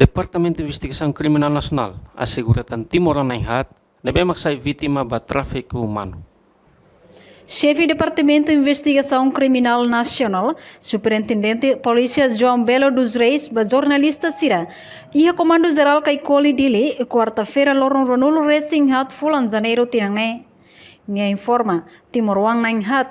Departamento de Investigação Criminal Nacional assegura que Timor-Leste deve ser vítima de tráfico humano. Chefe do Departamento de Investigação Criminal Nacional, Superintendente Polícia João Belo dos Reis, jornalista Sira, e o Comando-Geral Caicoli Dili, quarta-feira, Lorong Ronul Racing Hat Fulan Janeiro Tinangne. Nia informa, Timor-Wang Nine Hat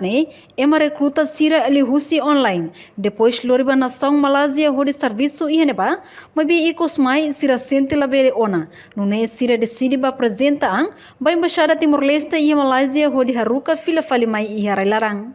é uma recruta Sira ali Russi online. Depois, Loriba Nação Malásia Hodi Serviço e Heneba, mas bem mai Sira sente labere ona. Nune Sira decide ba apresenta ang, ba embaixada Timor-Leste e Malásia Hodi Haruka fila fali mai e Harailarang.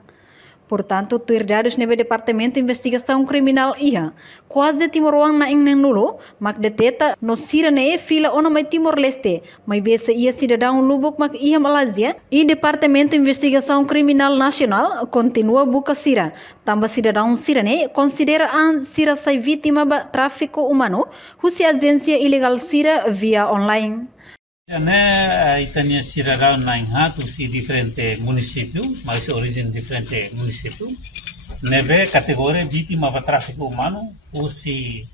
Portanto, dados nebe Departamento de Investigação Criminal ia quase Timor-Wang na ingnen nulo, mak deteta no sira ne fila ona mai Timor-Leste, mai besa ia cidadão lubuk mak ia Malásia e Departamento de Investigação Criminal Nacional continua buka sira. Tamba cidadão sira ne considera an sira sai vítima ba tráfico humano, husi agência ilegal sira via online. Itania cidadão na Inhatu si diferente município, mas origem diferente município. Nebe categoria vítima de tráfico humano, ou si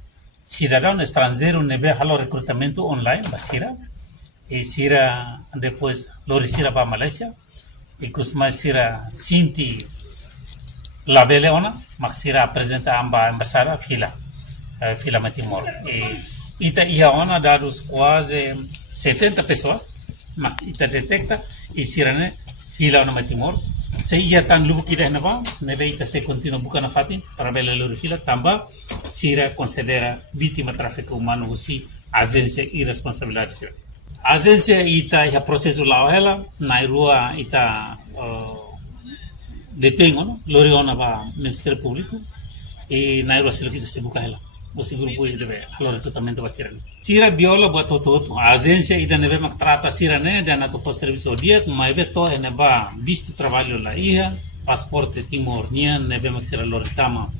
cidadão estrangeiro nebe halo recrutamento online, basira. E sira depois lori sira para Malaysia. E kusma sira sinti labele ona, mak sira apresenta amba embaixada fila Timor. Ita ia ona dados quase 70 pessoas, mas ita detecta e sirane fila ona Timor. Se ia tan lubu kida neba, nebe ita se continua bukan fatin para bela lori fila tamba sira considera vítima tráfico humano usi agência irresponsabilidade sira. Agência ita ia processo lá ela na rua ita detengo no lori ona ba Ministério Público e na rua sila kita se buka ela. Você grupo deve alora totalmente basira. Sira biola buat toto a agência ida neve mak trata sira ne dan ato for serviço dia mas beto ene ba visto trabalho lá ia pasporte Timor nia neve mak sira loritama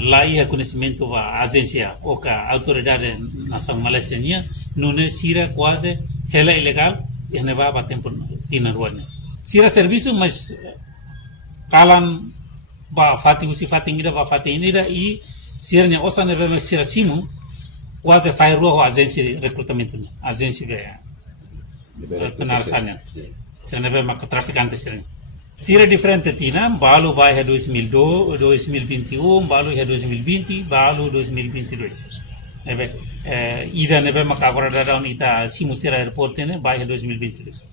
lá ia conhecimento ba agência oka autoridade nação Malaysia nia nune sira quase hela ilegal ene ba tempo tina ruane. Sira serviço mas kalan ba fating si fating ida ba fating ida e sirnya osa nebe sira simu quase faz rua agência de recrutamento agência de penarasannya sira nebe mak traficante sira diferente tina balu vai 2002 2021 balu 2020 balu 2022 nebe ida nebe mak agora daun ita simu sira report ne vai 2022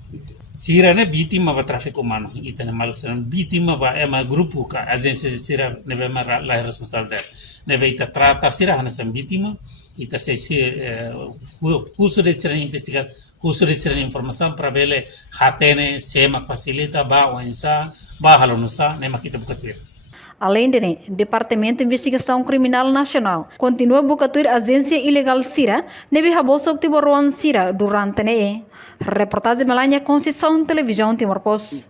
sira ne vítima de tráfico humano ita ne maluk sira vítima ba ema grupo ka agência sira nebe ma la responsabilidade nebe ita trata sira hana sam vítima ita se uso de sira investigar uso de sira informação para vele hatene sema facilita ba onsa ba halonusa ne makita bukatir. Além de Departamento de Investigação Criminal Nacional continua bukatur agência ilegal Sira nebe habosok Timor-Leste Sira durante ne. Reportagem Melania Conceição Televisão Timor Post.